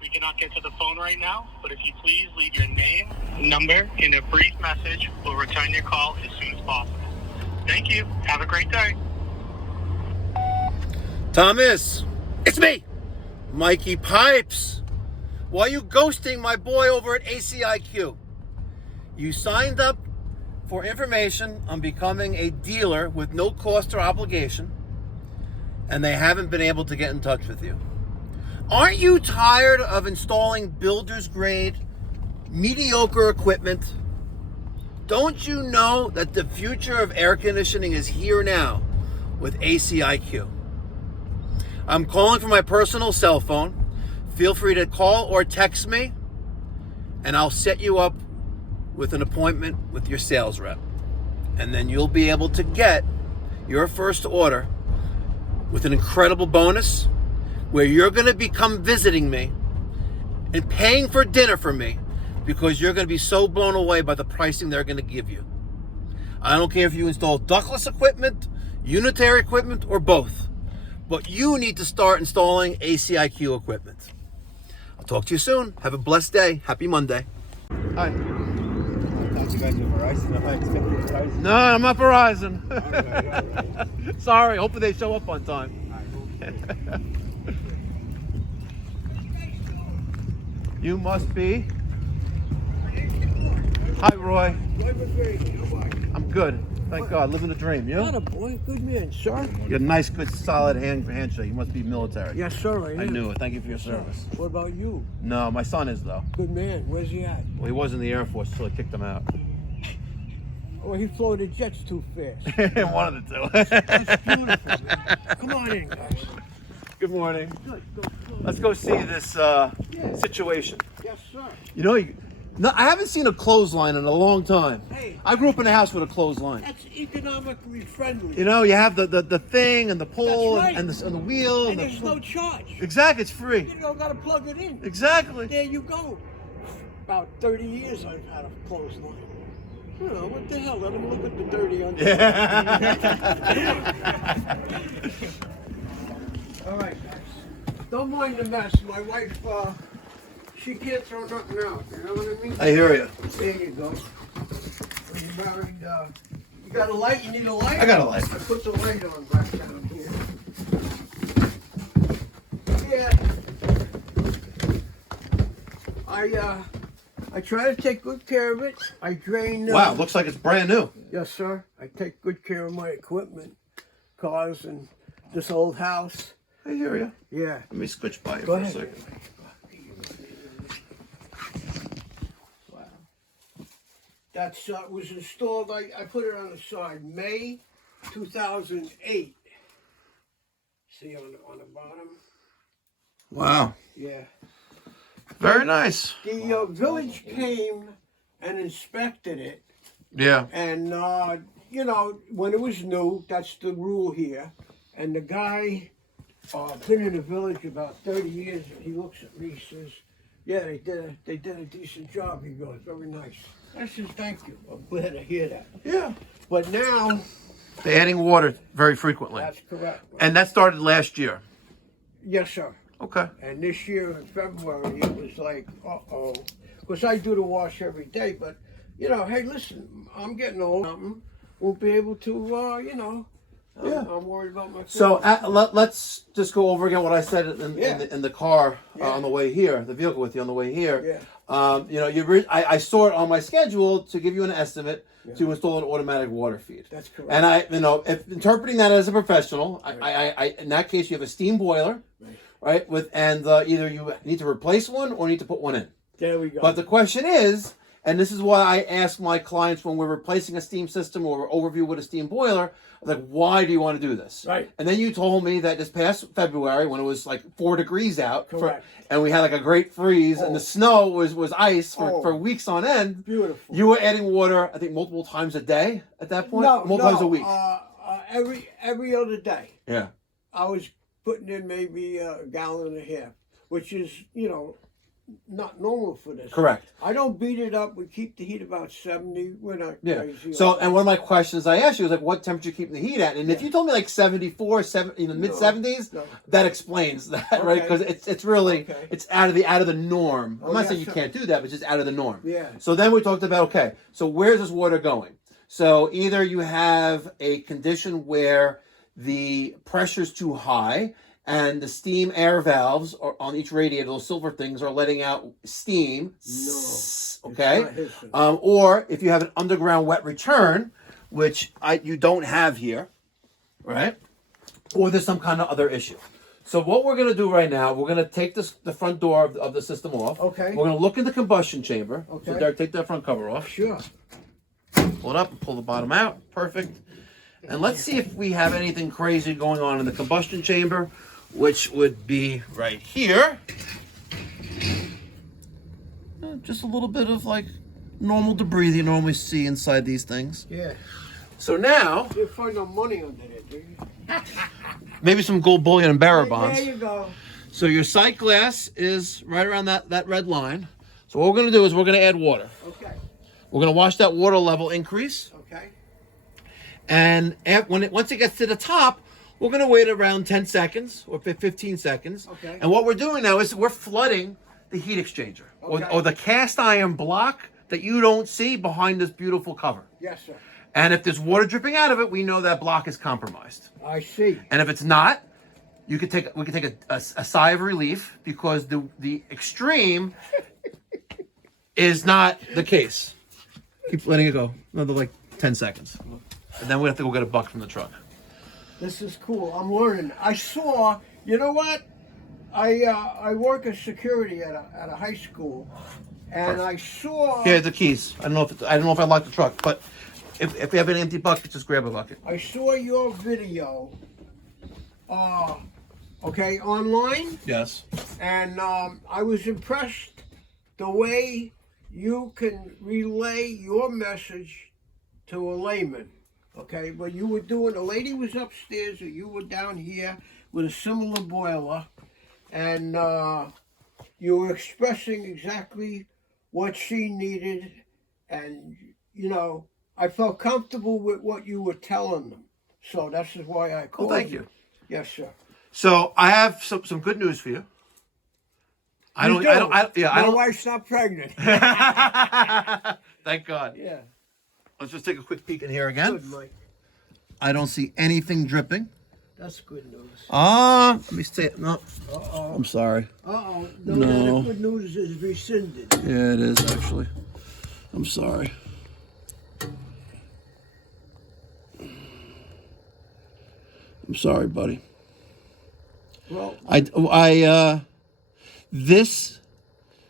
We cannot get to the phone right now, but if you please leave your name, number, and a brief message, we'll return your call as soon as possible. Thank you. Have a great day. Thomas, it's me, Mikey Pipes. Why are you ghosting my boy over at ACiQ? You signed up for information on becoming a dealer with no cost or obligation, and they haven't been able to get in touch with you. Aren't you tired of installing builder's grade, mediocre equipment? Don't you know that the future of air conditioning is here now with ACiQ? I'm calling from my personal cell phone. Feel free to call or text me, and I'll set you up with an appointment with your sales rep. And then you'll be able to get your first order with an incredible bonus where you're going to become visiting me and paying for dinner for me because you're going to be so blown away by the pricing they're going to give you. I don't care if you install ductless equipment, unitary equipment, or both, but you need to start installing ACiQ equipment. I'll talk to you soon. Have a blessed day. Happy Monday. Hi. I thought you guys were Verizon. I expected Verizon. No, I'm not Verizon. All right. Sorry. Hopefully they show up on time. You must be. Hi, Roy. I'm good. Thank God. Living the dream. You? Not a boy, good man, sir. You got a nice, good, solid handshake. You must be military. Yes, sir, I knew it. Thank you for your service. What about you? No, my son is, though. Good man. Where's he at? Well, he was in the Air Force until I kicked him out. Oh, he floated jets too fast. One of the two. That's beautiful, man. Come on in, guys. Good morning. Good. Let's go see this situation. Yes, sir. You know, no, I haven't seen a clothesline in a long time. Hey. I grew up in a house with a clothesline. That's economically friendly. You know, you have the thing and the pole That's right. and the wheel. And the there's no charge. Exactly, it's free. You don't gotta plug it in. Exactly. There you go. About 30 years I've had a clothesline. You know, what the hell? Let him look at the dirty under. All right, guys. Don't mind the mess. My wife, she can't throw nothing out. You know what I mean? I hear you. There you go. When you're married, you got a light? You need a light? I got a light. I put the light on back down here. Yeah. I try to take good care of it. I drain. Wow, looks like it's brand new. Yes, sir. I take good care of my equipment, cars, and this old house. I hear you. Yeah. Let me switch by you Go for ahead. a second. Wow. That's was installed. I put it on the side, May 2008. See on the bottom. Wow. Yeah. Very nice. The village came and inspected it, Yeah. and you know, when it was new, that's the rule here. And the guy been in the village about 30 years. He looks at me, he says, "Yeah, they did a decent job." He goes, "Very nice." I says, "Thank you. I'm glad to hear that." Yeah. But now, They're adding water very frequently. that's correct. And that started last year. Yes, sir. Okay. And this year in February, it was like, uh-oh. Because I do the wash every day, but, you know, hey, listen, I'm getting old. Won't be able to, you know, Yeah. I'm worried about my So family. let's just go over again what I said in the car Yeah. on the way here, the vehicle with you on the way here. Yeah. You know, I saw it on my schedule to give you an estimate to install an automatic water feed. That's correct. And you know, if interpreting that as a professional, I in that case you have a steam boiler, right? Either you need to replace one or need to put one in. There we go. But the question is, and this is why I ask my clients when we're replacing a steam system or overview with a steam boiler, like, why do you want to do this? Right. And then you told me that this past February, when it was like 4 degrees out, Correct. and we had like a great freeze, and the snow was ice Oh. for weeks on end. Beautiful. You were adding water, I think, multiple times a day at that point? Multiple times a week. Every other day. Yeah. I was putting in maybe a gallon and a half, which is, you know, not normal for this. Correct. I don't beat it up. We keep the heat about 70. We're not crazy. So, and one of my questions I asked you was like, what temperature you keeping the heat at? And if you told me like 74, mid 70s, that explains that, right? Because it's really it's out of the norm. I'm not saying you can't do that, but just out of the norm. Yeah. So then we talked about so where's this water going? So either you have a condition where the pressure's too high, and the steam air valves are on each radiator, those silver things, are letting out steam. No. Okay? Or if you have an underground wet return, which you don't have here, right? Or there's some kind of other issue. So what we're going to do right now, we're going to take the front door of the system off. Okay. We're going to look in the combustion chamber. Okay. So Derek, take that front cover off. Sure. Pull it up and pull the bottom out. Perfect. And let's see if we have anything crazy going on in the combustion chamber, which would be right here. Just a little bit of like normal debris that you normally see inside these things. Yeah. So now, You find no money under there, do you? maybe some gold bullion and bearer There bonds. you go. So your sight glass is right around that red line. So what we're going to do is we're going to add water. Okay. We're going to watch that water level increase. Okay. And once it gets to the top, we're going to wait around 10 seconds or 15 seconds. Okay. And what we're doing now is we're flooding the heat exchanger or the cast iron block that you don't see behind this beautiful cover. Yes, sir. And if there's water dripping out of it, we know that block is compromised. I see. And if it's not, we could take a sigh of relief, because the extreme is not the case. Keep letting it go. Another like 10 seconds. And then we have to go get a buck from the truck. This is cool. I'm learning. I saw, you know what? I work as security at a high school, and I saw. Here are the keys. I don't know if I locked the truck, but if we have an empty bucket, just grab a bucket. I saw your video. Okay, online, Yes. and I was impressed the way you can relay your message to a layman. Okay, but you were doing, a lady was upstairs, or you were down here with a similar boiler, and you were expressing exactly what she needed, and you know, I felt comfortable with what you were telling them. So that's why I called. Well, thank you. Yes, sir. So I have some good news for you. My wife's not pregnant. Thank God. Yeah. Let's just take a quick peek in here again. Good, Mike. I don't see anything dripping. That's good news. Let me say it. No. Uh-oh. I'm sorry. Uh-oh. No. The good news is rescinded. Yeah, it is actually. I'm sorry. I'm sorry, buddy. Well,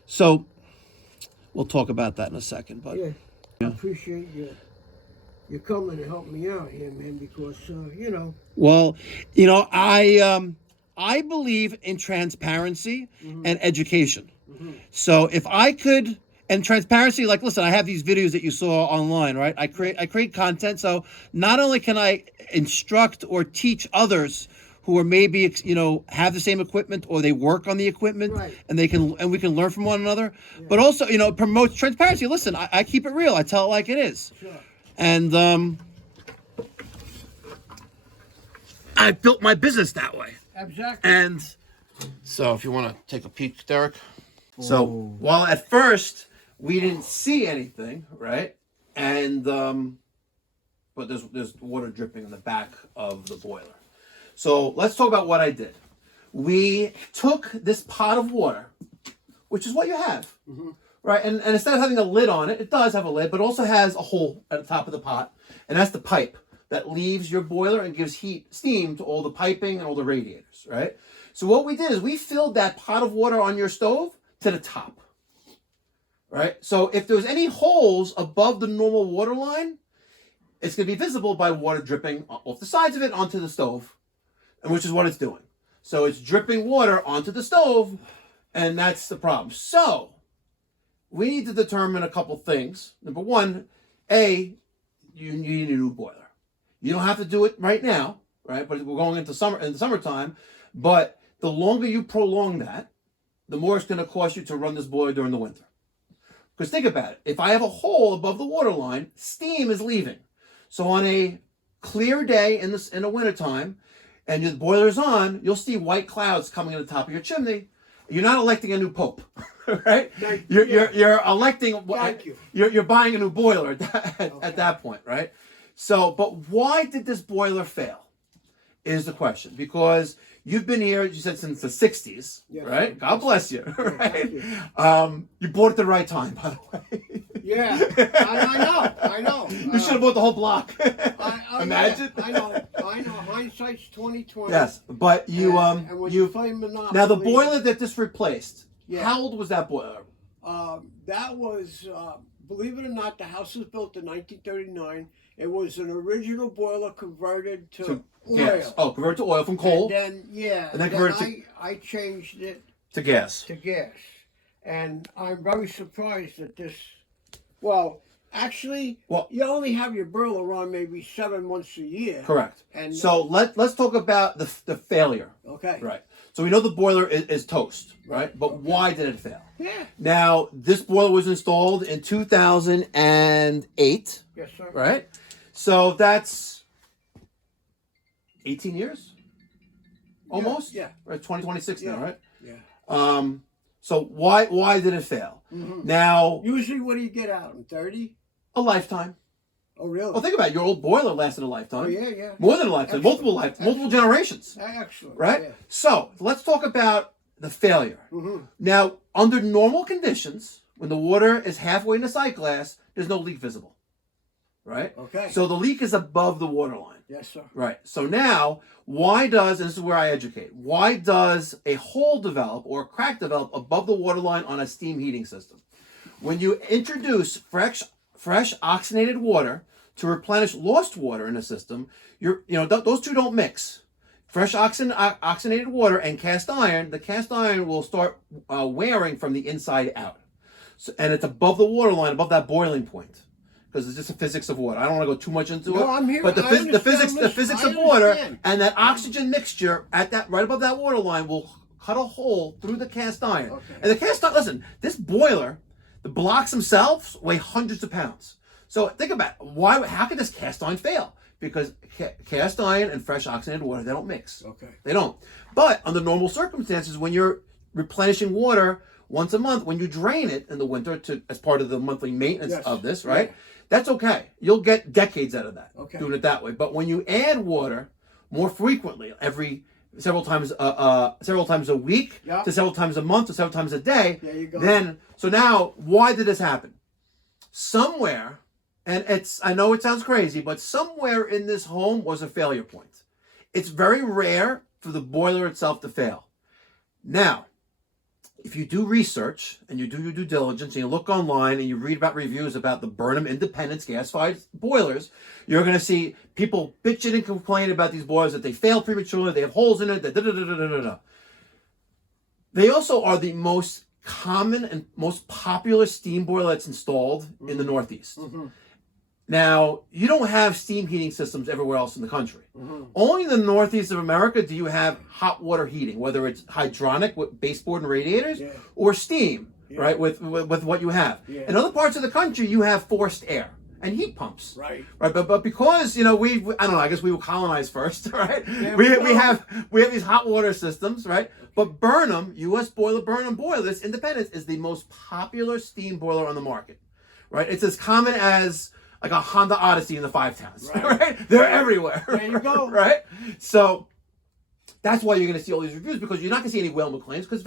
so we'll talk about that in a second, but yeah. I appreciate you coming to help me out here, man, because, you know. Well, I believe in transparency and education. So if I could, and transparency, like, listen, I have these videos that you saw online, right? I create content. So not only can I instruct or teach others who are maybe, have the same equipment, or they work on the equipment, right, and we can learn from one another, but also, promotes transparency. Listen, I keep it real. I tell it like it is. Sure. And I built my business that way. Exactly. And so if you want to take a peek, Derek. So while at first we didn't see anything, right? And but there's water dripping in the back of the boiler. So let's talk about what I did. We took this pot of water, which is what you have, right? And instead of having a lid on it, it does have a lid, but also has a hole at the top of the pot. And that's the pipe that leaves your boiler and gives steam to all the piping and all the radiators, right? So what we did is we filled that pot of water on your stove to the top, right? So if there's any holes above the normal water line, it's going to be visible by water dripping off the sides of it onto the stove, and which is what it's doing. So it's dripping water onto the stove, and that's the problem. So we need to determine a couple things. Number one, you need a new boiler. You don't have to do it right now, right? But we're going into the summertime. But the longer you prolong that, the more it's going to cost you to run this boiler during the winter. Because think about it. If I have a hole above the water line, steam is leaving. So on a clear day in the wintertime, and your boiler's on, you'll see white clouds coming in the top of your chimney. You're not electing a new pope, right? You're electing. Thank you. You're buying a new boiler at that point, right? So, but why did this boiler fail? Is the question. Because you've been here, you said, since the 60s, Yes, right? sir. God bless you, right? Thank you. You bought it at the right time, by the way. Yeah, I know. You should have bought the whole block. Imagine. I know. Hindsight's 20/20. Yes, but you and when you play Monopoly. now the boiler that this replaced. Yeah. How old was that boiler? That was, believe it or not, the house was built in 1939. It was an original boiler converted to oil. Gas. Oh, converted to oil from coal. And then And then converted I changed it to gas. to gas. And I'm very surprised that this. Well, actually, you only have your boiler on maybe 7 months a year. Correct. And so let's talk about the failure. Okay. Right. So we know the boiler is toast, right? But why did it fail? Yeah. Now, this boiler was installed in 2008. Yes, sir. Right? So that's 18 years? Almost? Yeah. Right, 2026 now, right? Yeah. So why did it fail? Mm-hmm. Now, Usually, what do you get out of them? 30? a lifetime. Oh, really? Well, think about it. Your old boiler lasted a lifetime. Oh, yeah. More than a lifetime. Excellent. Multiple generations. Excellent. Right? Yeah. So, let's talk about the failure. Mm-hmm. Now, under normal conditions, when the water is halfway in the sight glass, there's no leak visible. Right? Okay. So the leak is above the water line. Yes, sir. Right. So now, and this is where I educate, why does a hole develop or a crack develop above the water line on a steam heating system? When you introduce fresh oxygenated water to replenish lost water in a system, those two don't mix. Fresh oxygenated water and cast iron, the cast iron will start wearing from the inside out. So, and it's above the water line, above that boiling point. Because it's just the physics of water. I don't want to go too much into it. I'm here. But the physics of water and that oxygen mixture right above that water line will cut a hole through the cast iron. Okay. And the cast iron, listen, this boiler, the blocks themselves weigh hundreds of pounds. So think about it. How could this cast iron fail? Because cast iron and fresh oxygenated water, they don't mix. Okay. They don't. But under normal circumstances, when you're replenishing water once a month, when you drain it in the winter as part of the monthly maintenance of this, right? Yeah. That's okay. You'll get decades out of that doing it that way. But when you add water more frequently, several times a week, to several times a month, to several times a day, there you go. So now, why did this happen? Somewhere, and I know it sounds crazy, but somewhere in this home was a failure point. It's very rare for the boiler itself to fail. Now, if you do research and you do your due diligence and you look online and you read about reviews about the Burnham Independence gas-fired boilers, you're going to see people bitching and complaining about these boilers, that they fail prematurely, they have holes in it, They also are the most common and most popular steam boiler that's installed in the Northeast. Mm-hmm. Now, you don't have steam heating systems everywhere else in the country. Mm-hmm. Only in the Northeast of America do you have hot water heating, whether it's hydronic with baseboard and radiators or steam, right, with what you have. Yeah. In other parts of the country, you have forced air and heat pumps. Right. But because, I don't know, I guess we were colonized first, right? Yeah, we have these hot water systems, right? But Burnham, U.S. Burnham Boilers, Independence, is the most popular steam boiler on the market, right? It's as common as like a Honda Odyssey in the 5 towns, right? They're everywhere. There you go. Right? So that's why you're going to see all these reviews, because you're not going to see any whale claims, because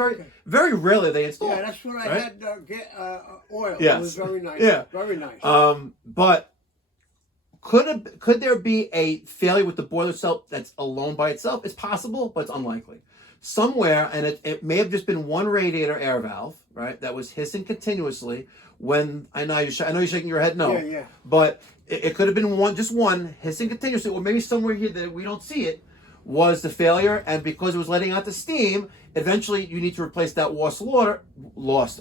very rarely they install. Yeah, that's what I had get oil. Yes. It was very nice. Yeah. Very nice. But could there be a failure with the boiler itself that's alone by itself? It's possible, but it's unlikely. Somewhere, and it may have just been one radiator air valve, right, that was hissing continuously when, I know you're shaking your head no. Yeah. But it could have been just one hissing continuously, or maybe somewhere here that we don't see it, was the failure, and because it was letting out the steam, eventually you need to replace that lost water, right.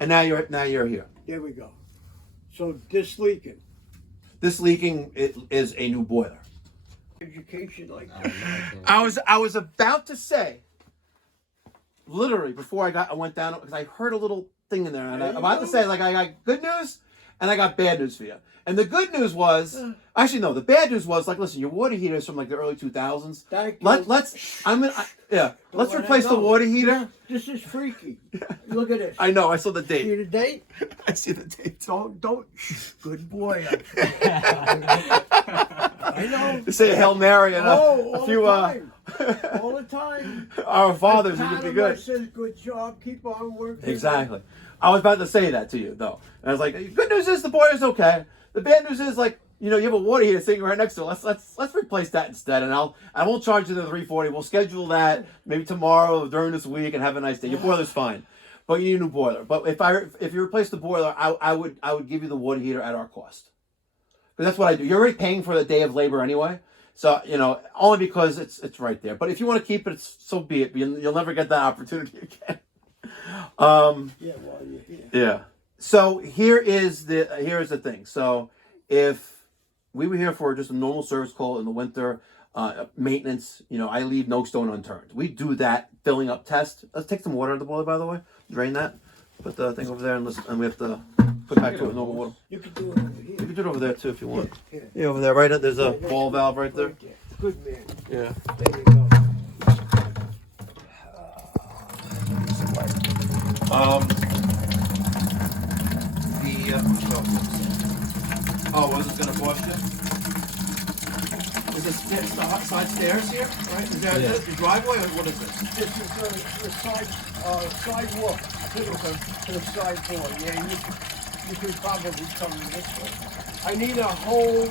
And now you're here. There we go. So this leaking is a new boiler. Education like that. I was about to say, literally before I went down because I heard a little thing in there, and I'm about to say like I got good news and I got bad news for you. And the good news was, actually no, the bad news was like, listen, your water heater is from like the early 2000s. Let's replace the water heater. This is freaky. Look at this. I know. I saw the date. See the date? I see the date. Don't. Good boy. I know. You say a Hail Mary and a few. All the time. Our fathers, you could be good. Says, good job. Keep on working. Exactly. I was about to say that to you though, and I was like, good news is the boiler's okay. The bad news is like, you know, you have a water heater sitting right next to it. Let's replace that instead, and I won't charge you the $340. We'll schedule that maybe tomorrow or during this week, and have a nice day. Your boiler's fine, but you need a new boiler. But if you replace the boiler, I would give you the water heater at our cost, because that's what I do. You're already paying for the day of labor anyway, so you know only because it's right there. But if you want to keep it, so be it. You'll never get that opportunity again. Yeah. So here is the thing. So if we were here for just a normal service call in the winter, maintenance, you know, I leave no stone unturned. We do that filling up test. Let's take some water out of the boiler, by the way. Drain that. Put the thing over there, and we have to put back to it normal water. You can do it over here. You can do it over there too if you want. Yeah. Yeah, over there, right? There's a ball valve right there. Good man. Yeah. There you go. Was it going to cost you? Is this the side stairs here, right? Is that the driveway, or what is this? This is the sidewalk to the side door. Yeah, you could probably come in this way. I need a whole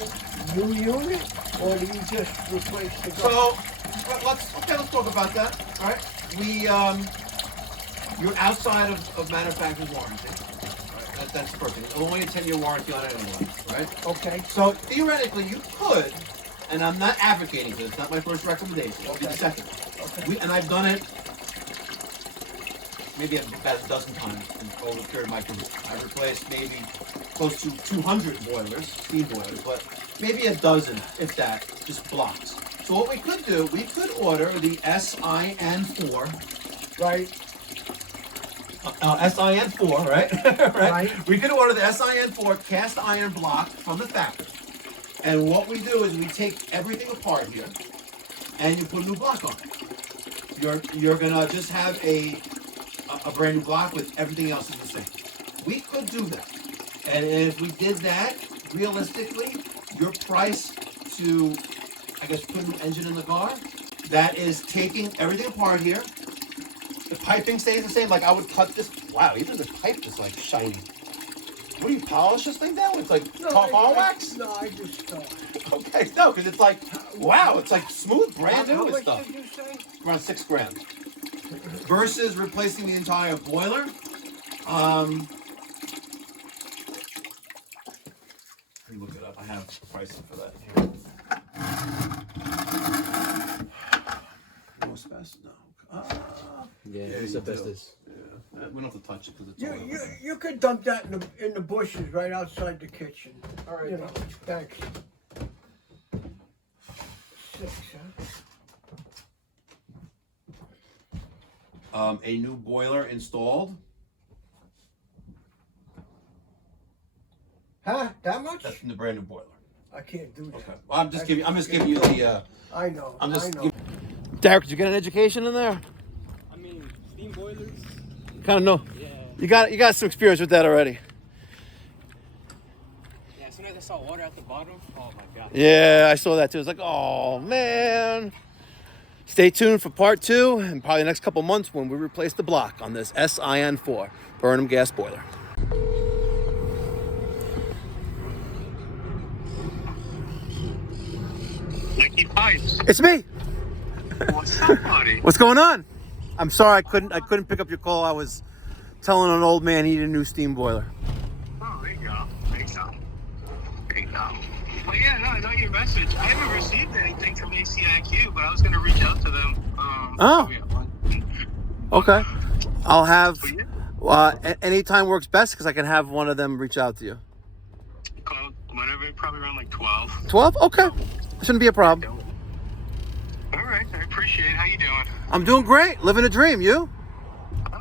new unit, or do you just replace the So, let's talk about that. All right, you're outside of manufacturer's warranty. That's perfect. Only a 10-year warranty on it anyway, right? Okay. So theoretically, you could, and I'm not advocating for this. It's not my first recommendation. It'll be the second. Okay. And I've done it maybe about a dozen times over the period of my career. I've replaced maybe close to 200 boilers, steam boilers, but maybe a dozen, if that, just blocks. So what we could do, we could order the SIN4, Right. SIN4, right? Right. We could order the SIN4 cast iron block from the factory. And what we do is we take everything apart here, and you put a new block on it. You're gonna just have a brand new block with everything else is the same. We could do that, and if we did that, realistically, your price to, I guess, put a new engine in the car, that is taking everything apart here. The piping stays the same. Like I would cut this. Wow, even the pipe is like shiny. What do you polish this thing down? It's like tar wax? No, I just Okay, no, because it's like, wow, it's like smooth, brand new and stuff. How much did you say? Around $6,000. Versus replacing the entire boiler. Let me look it up. I have pricing for that here. No asbestos? No. It's asbestos. Yeah. We don't have to touch it because it's all You could dump that in the bushes right outside the kitchen. All right. You know, thanks. 6, huh? A new boiler installed. Huh? That much? That's the brand new boiler. I can't do that. Okay. Well, I'm just giving you the. I know. I'm just. I know. Derek, did you get an education in there? I mean, steam boilers. Kind of know. Yeah. You got some experience with that already. Yeah. As soon as I saw water at the bottom, oh my god. Yeah, I saw that too. It's like, oh man. Stay tuned for part 2 and probably the next couple months when we replace the block on this SIN4 Burnham gas boiler. Mikey Pipes. It's me. What's up, buddy? What's going on? I'm sorry I couldn't pick up your call. I was telling an old man he needed a new steam boiler. Oh, there you go. There you go. There you go. Well, yeah, no, I got your message. I haven't received anything from ACiQ, but I was going to reach out to them. Okay. I'll have anytime works best because I can have one of them reach out to you. Call whenever, probably around like 12. 12? Okay. Shouldn't be a problem. All right, I appreciate it. How you doing? I'm doing great. Living a dream. You?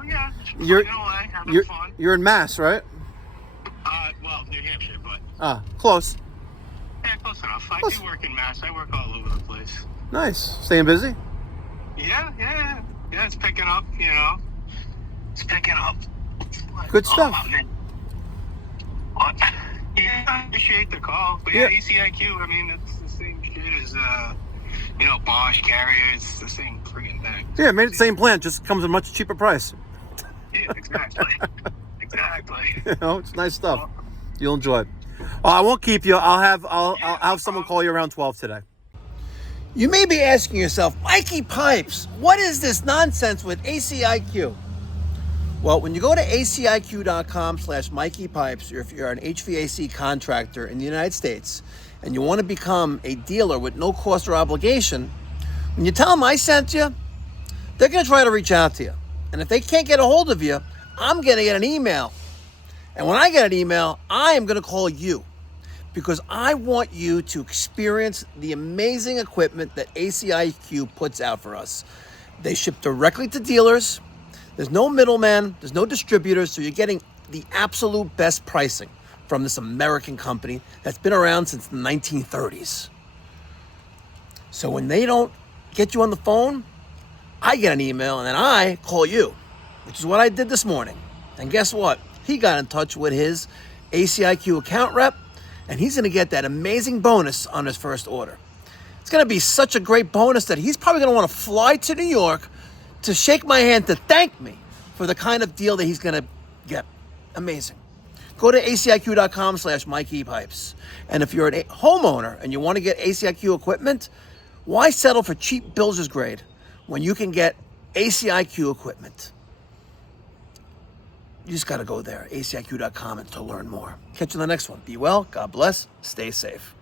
yeah. You're Plugging away, having you're fun. you're in Mass, right? Well, New Hampshire, but Close. yeah, close enough. I Close. do work in Mass. I work all over the place. Nice. Staying busy? Yeah. It's picking up. You know, it's picking up. Good stuff. Man. What? Yeah, I appreciate the call. But Yeah. yeah, ACiQ. I mean, it's the same shit as Bosch Carrier. It's the same friggin' thing. Yeah, made it the same plan, just comes at a much cheaper price. Yeah, exactly. Exactly. You know, it's nice stuff. You'll enjoy it. I won't keep you. I'll have someone call you around 12 today. You may be asking yourself, Mikey Pipes, what is this nonsense with ACiQ? Well, when you go to ACiQ.com/Mikey Pipes, or if you're an HVAC contractor in the United States and you want to become a dealer with no cost or obligation, when you tell them I sent you, they're going to try to reach out to you. And if they can't get a hold of you, I'm going to get an email. And when I get an email, I am going to call you because I want you to experience the amazing equipment that ACiQ puts out for us. They ship directly to dealers. There's no middleman. There's no distributors. So you're getting the absolute best pricing from this American company that's been around since the 1930s. So when they don't get you on the phone, I get an email and then I call you, which is what I did this morning. And guess what? He got in touch with his ACiQ account rep, and he's going to get that amazing bonus on his first order. It's going to be such a great bonus that he's probably going to want to fly to New York to shake my hand to thank me for the kind of deal that he's going to get. Amazing. Go to ACiQ.com/Mikey Pipes. And if you're a homeowner and you want to get ACiQ equipment, why settle for cheap builder's grade when you can get ACiQ equipment? You just got to go there, ACiQ.com, to learn more. Catch you in the next one. Be well, God bless, stay safe.